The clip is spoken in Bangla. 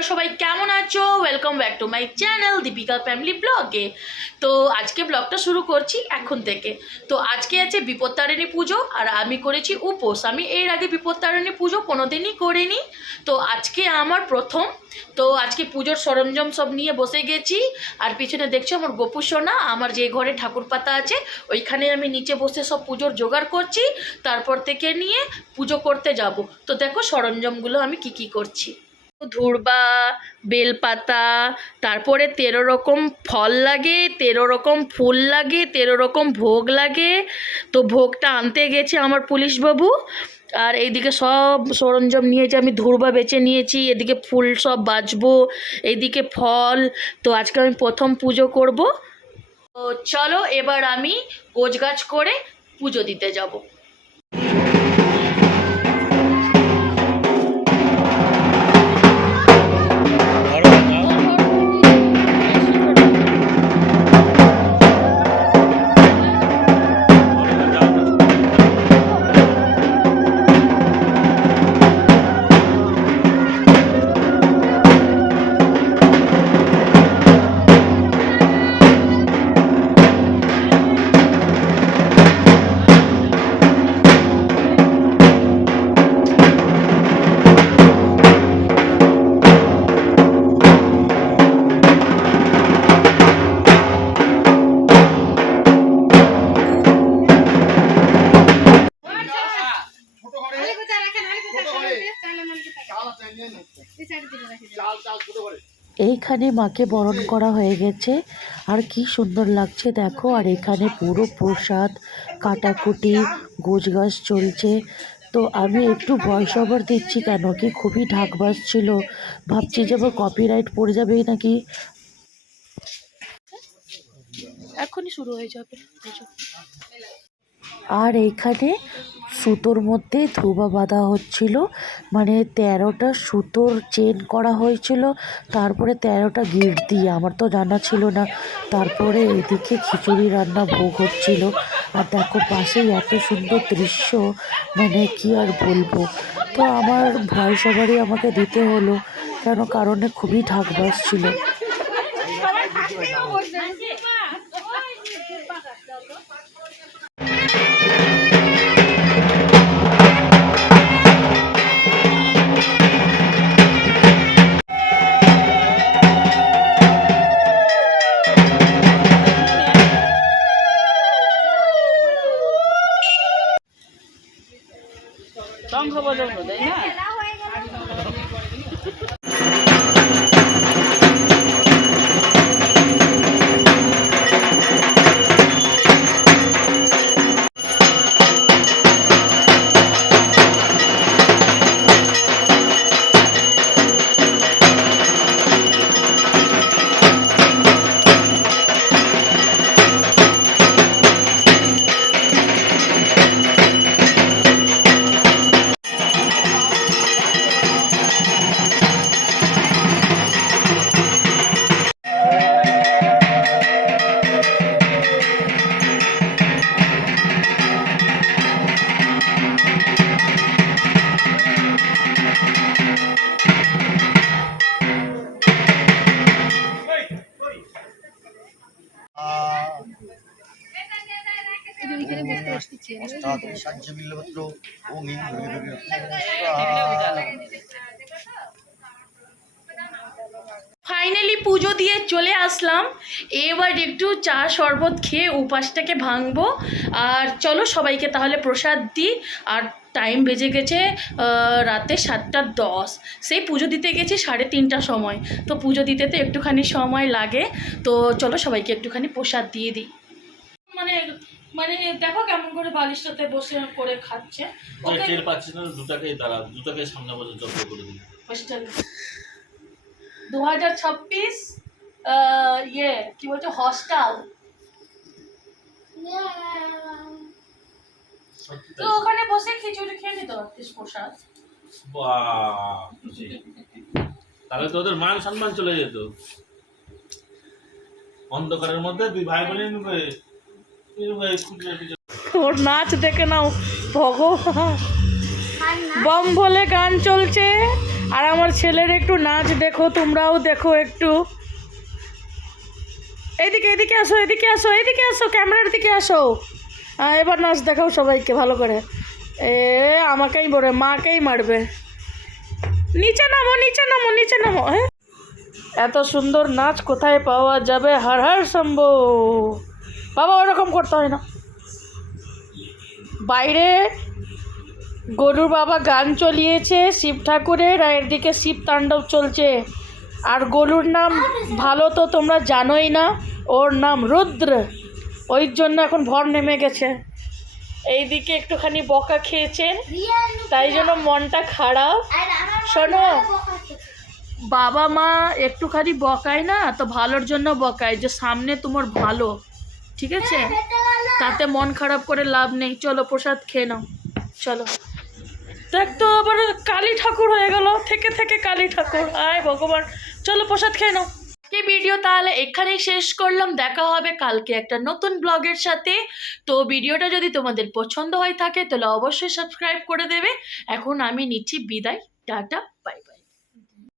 তোমরা সবাই কেমন আছো? Welcome back to my channel Deepika family ব্লগে। তো আজকে ব্লগটা শুরু করছি এখন থেকে। তো আজকে আছে বিপত্তারিণী পুজো আর আমি করেছি উপোস। আমি এর আগে বিপত্তারিণী পুজো কোনোদিনই করিনি, তো আজকে আমার প্রথম। তো আজকে পুজোর সরঞ্জাম সব নিয়ে বসে গেছি। আর পিছনে দেখছো আমার গোপু সোনা, আমার যে ঘরে ঠাকুর পাতা আছে ওইখানে আমি নিচে বসে সব পুজোর জোগাড় করছি, তারপর থেকে নিয়ে পুজো করতে যাব। তো দেখো সরঞ্জামগুলো আমি কি করছি। ধূর্বা, বেলপাতা, তারপরে 13 রকম ফল লাগে, 13 রকম ফুল লাগে, 13 রকম ভোগ লাগে। তো ভোগটা আনতে গেছে আমার পুলিশবাবু। আর এইদিকে সব সরঞ্জাম নিয়েছি, আমি ধূর্বা বেছে নিয়েছি, এদিকে ফুল সব বাজবো, এইদিকে ফল। তো আজকে আমি প্রথম পুজো করব। তো চলো এবার আমি গোছগাছ করে পুজো দিতে যাব। এইখানে মাকে বরণ করা হয়ে গেছে আর কি সুন্দর লাগছে দেখো। আর এখানে পুরো প্রসাদ কাটাকুটি গোছগাছ চলছে। তো আমি একটু ভয়েস ওভার দিচ্ছি কেন কি খুবই ঢাক বাজছিল, ভাবছি যে আবার কপিরাইট পড়ে যাবে নাকি। এখনই শুরু হয়ে যাবে। আর এইখানে সুতোর মধ্যে ধুবা বাঁধা হচ্ছিল, মানে 13টা সুতোর চেন করা হয়েছিল, তারপরে 13টা গিট দিয়ে, আমার তো জানা ছিল না। তারপরে এদিকে খিচুড়ি রান্না ভোগ হচ্ছিল। আর দেখো পাশেই এত সুন্দর দৃশ্য, মানে কি আর বলবো। তো আমার ভয়েস ওভারই আমাকে দিতে হলো কারণে খুবই ঢাক বাজছিল। শঙ্খ বাজানো তাই না? ফাইনালি পুজো দিয়ে চলে আসলাম। এবার একটু চা শরবত খেয়ে উপাসটাকে ভাঙবো। আর চলো সবাইকে তাহলে প্রসাদ দিই। আর টাইম বেজে গেছে রাতে 7:10। সেই পুজো দিতে গেছি 3:30টার সময়। তো পুজো দিতে তো একটুখানি সময় লাগে। তো চলো সবাইকে একটুখানি প্রসাদ দিয়ে দিই। মানে মানে দেখো কেমন করে বালিশটাতে বসে করে খাচ্ছে। টের পাচ্ছি না, দুটাকেই দাঁড়া, দুটাকে সামনে বসে জব্দ করে দিই। 2026 ইয়ে কি বলছে হস্টাল। তো ওখানে বসে খিচুড়ি খেয়ে নিতে পারতিস প্রসাদ। বাহ, তাহলে তো ওদের মান সম্মান চলে যেত। অন্ধকারের মধ্যে দুই ভাই বোনের ওর নাচ দেখে নাও ভগবান। বম বলে গান চলছে আর আমার ছেলের একটু নাচ দেখো, তোমরাও দেখো একটু। এইদিকে এদিকে আসো, এদিকে আসো, এদিকে আসো, ক্যামেরার দিকে আসো। এবার নাচ দেখাও সবাইকে ভালো করে। আমাকেই বলে, মাকেই মারবে। নিচে নামো, নিচে নামো, নিচে নামো। হ্যাঁ, এত সুন্দর নাচ কোথায় পাওয়া যাবে? হর হর শম্ভো। বাবা ওরকম করতে হয় না। বাইরে গরুর বাবা গান চলিয়েছে শিব ঠাকুরের, আর এদিকে শিব তাণ্ডব চলছে। আর গরুর নাম ভালো তো তোমরা জানোই না, ওর নাম রুদ্র, ওই জন্য এখন ভর নেমে গেছে। এইদিকে একটুখানি বকা খেয়েছে, তাই জন্য মনটা খারাপ। শোনো, বাবা মা একটুখানি বকায় না তো ভালোর জন্য বকায়, যে সামনে তোমার ভালো, ঠিক আছে? তাতে মন খারাপ করে লাভ নেই। চলো প্রসাদ খেয়ে নাও, চলো। দেখ তো আবার কালী ঠাকুর হয়ে গেল, থেকে থেকে কালী ঠাকুর। আয় ভগবান, চলো প্রসাদ খেয়ে নাও। এই ভিডিও তাহলে এখানেই শেষ করলাম, দেখা হবে কালকে একটা নতুন ব্লগের সাথে। তো ভিডিওটা যদি তোমাদের পছন্দ হয়ে থাকে তাহলে অবশ্যই সাবস্ক্রাইব করে দেবে। এখন আমি নিচ্ছি বিদায়, টাটা, বাই বাই।